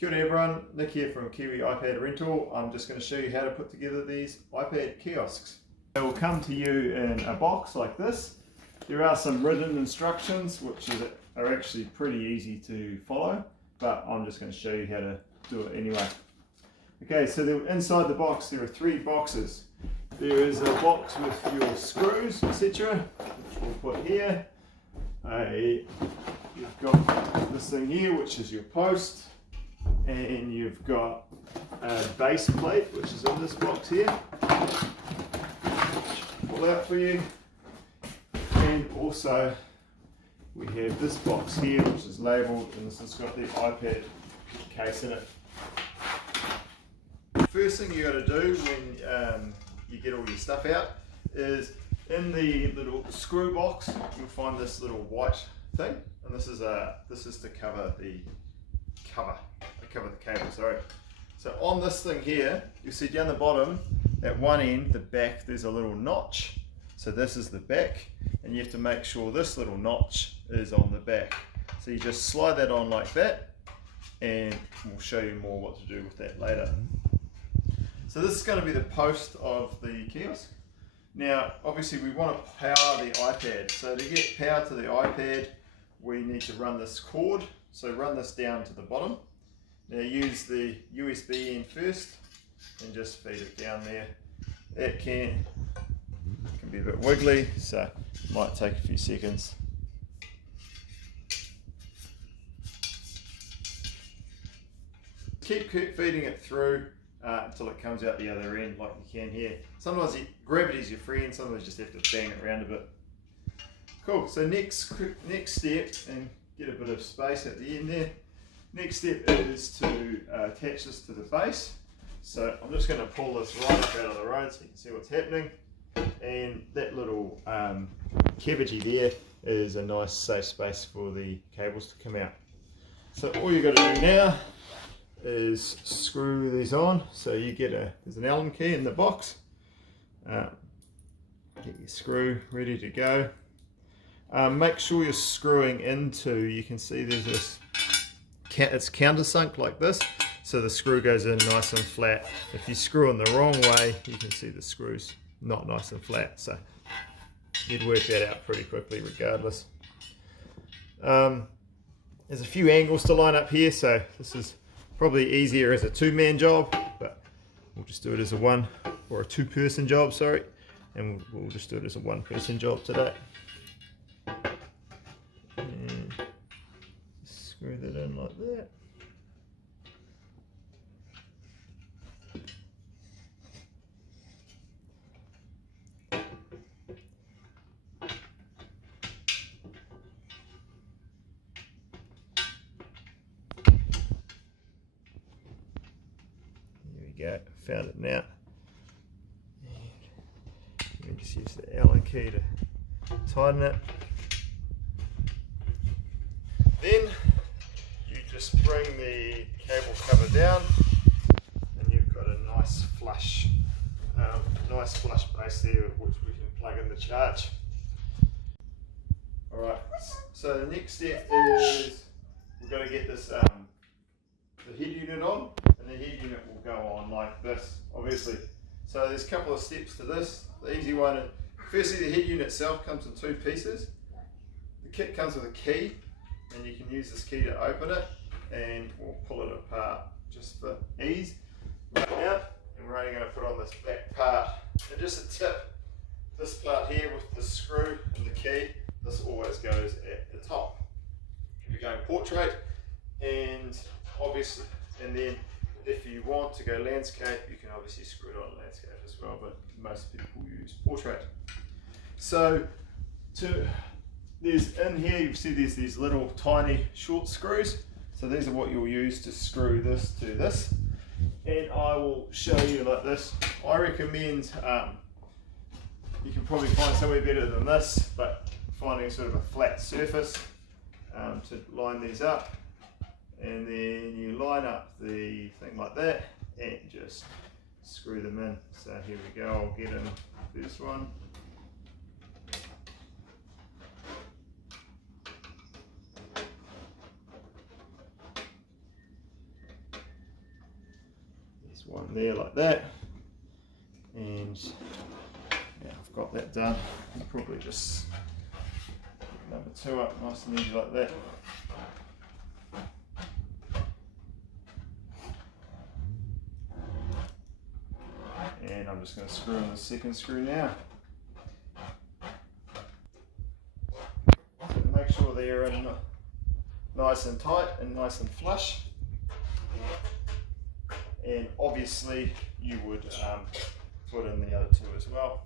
Kia ora everyone, Nick here from Kiwi iPad Rental. I'm just going to show you how to put together these iPad kiosks. They will come to you in a box like this. There are some written instructions which are actually pretty easy to follow, but I'm just going to show you how to do it anyway. Okay, so inside the box there are 3 boxes. There is a box with your screws, etc., which we'll put here. You've got this thing here, which is your post, and you've got a base plate, which is in this box here. Pull out for you. And also we have this box here, which is labelled, and this has got the iPad case in it. First thing you got to do when you get all your stuff out is in the little screw box you'll find this little white thing, and this is to cover the cable. Sorry. So on this thing here, you see down the bottom at one end, the back, there's a little notch. So this is the back, and you have to make sure this little notch is on the back. So you just slide that on like that, and we'll show you more what to do with that later. So this is going to be the post of the kiosk. Now obviously we want to power the iPad. So to get power to the iPad we need to run this cord. So run this down to the bottom. Now use the USB end first and just feed it down there. It can be a bit wiggly, so it might take a few seconds. Keep feeding it through until it comes out the other end like you can here. Sometimes gravity is your friend, sometimes you just have to bang it around a bit. Cool, so next step, and get a bit of space at the end there. Next step is to attach this to the base. So I'm just going to pull this right up out of the road so you can see what's happening. And that little cavity there is a nice safe space for the cables to come out. So all you've got to do now is screw these on. So you get there's an Allen key in the box. Get your screw ready to go. Make sure you're screwing into, you can see there's this, it's countersunk like this, so the screw goes in nice and flat. If you screw in the wrong way, you can see the screw's not nice and flat, so you'd work that out pretty quickly regardless. There's a few angles to line up here, so this is probably easier as a 2-man job, but we'll just do it as a 1 or a 2-person job, sorry, and we'll just do it as a 1-person job today. And screw that in like that. Go, found it now. And you just use the Allen key to tighten it. Then you just bring the cable cover down, and you've got a nice flush base there which we can plug in the charge. Alright, so the next step is we've got to get this the head unit on. And the head unit will go on like this, obviously. So there's a couple of steps to this. The easy one is, firstly, the head unit itself comes in 2 pieces. The kit comes with a key, and you can use this key to open it, and we'll pull it apart just for ease. Right now, and we're only going to put on this back part. And just a tip, this part here with the screw and the key, this always goes at the top. You're going portrait, and obviously, and then if you want to go landscape, you can obviously screw it on landscape as well, but most people use portrait. So there's in here, you see there's these little tiny short screws. So these are what you'll use to screw this to this. And I will show you like this. I recommend, you can probably find somewhere better than this, but finding sort of a flat surface to line these up. And then you line up the thing like that and just screw them in. So here we go, I'll get in the first one. There's one there like that, and yeah, I've got that done. I'll probably just pick number 2 up nice and easy like that. And I'm just going to screw in the second screw now. So make sure they're in nice and tight and nice and flush. And obviously you would put in the other 2 as well.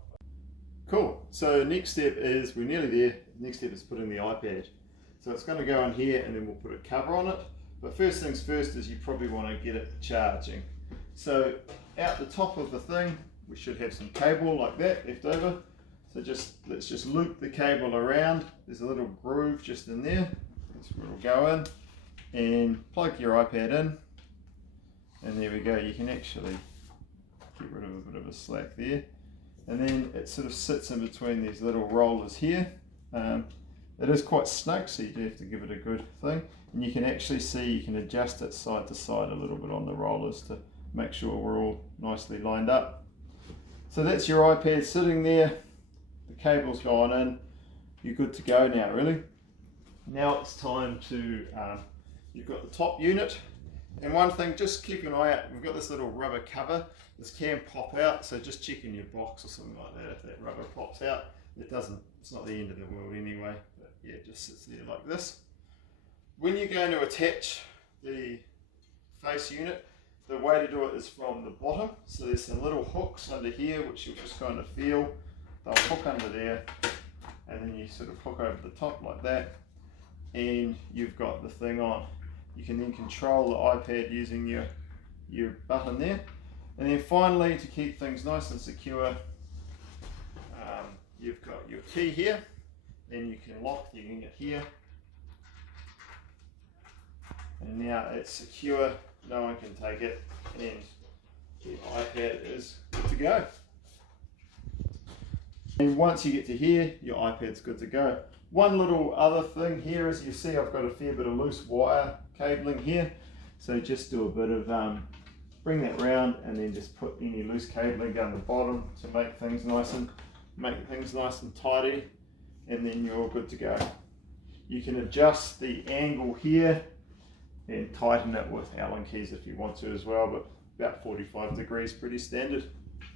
Cool, so next step is, we're nearly there, next step is putting the iPad. So it's going to go in here and then we'll put a cover on it. But first things first is you probably want to get it charging. So out the top of the thing, we should have some cable like that left over. So let's just loop the cable around. There's a little groove just in there. That's where it'll go in. And plug your iPad in. And there we go. You can actually get rid of a bit of a slack there. And then it sort of sits in between these little rollers here. It is quite snug, so you do have to give it a good thing. And you can actually see, you can adjust it side to side a little bit on the rollers to make sure we're all nicely lined up. So that's your iPad sitting there, the cable's gone in, you're good to go now really. Now it's time to, you've got the top unit, and one thing, just keep an eye out, we've got this little rubber cover, this can pop out, so just check in your box or something like that if that rubber pops out. It doesn't, it's not the end of the world anyway, but yeah, it just sits there like this. When you're going to attach the face unit, the way to do it is from the bottom. So there's some little hooks under here which you'll just kind of feel. They'll hook under there, and then you sort of hook over the top like that, and you've got the thing on. You can then control the iPad using your button there. And then finally, to keep things nice and secure, you've got your key here. Then you can lock the unit here. And now it's secure. No one can take it, and the iPad is good to go. And once you get to here, your iPad's good to go. One little other thing here is, you see I've got a fair bit of loose wire cabling here. So just do a bit of, bring that round and then just put any loose cabling down the bottom to make things nice and tidy, and then you're all good to go. You can adjust the angle here and tighten it with Allen keys if you want to as well, but about 45 degrees, pretty standard.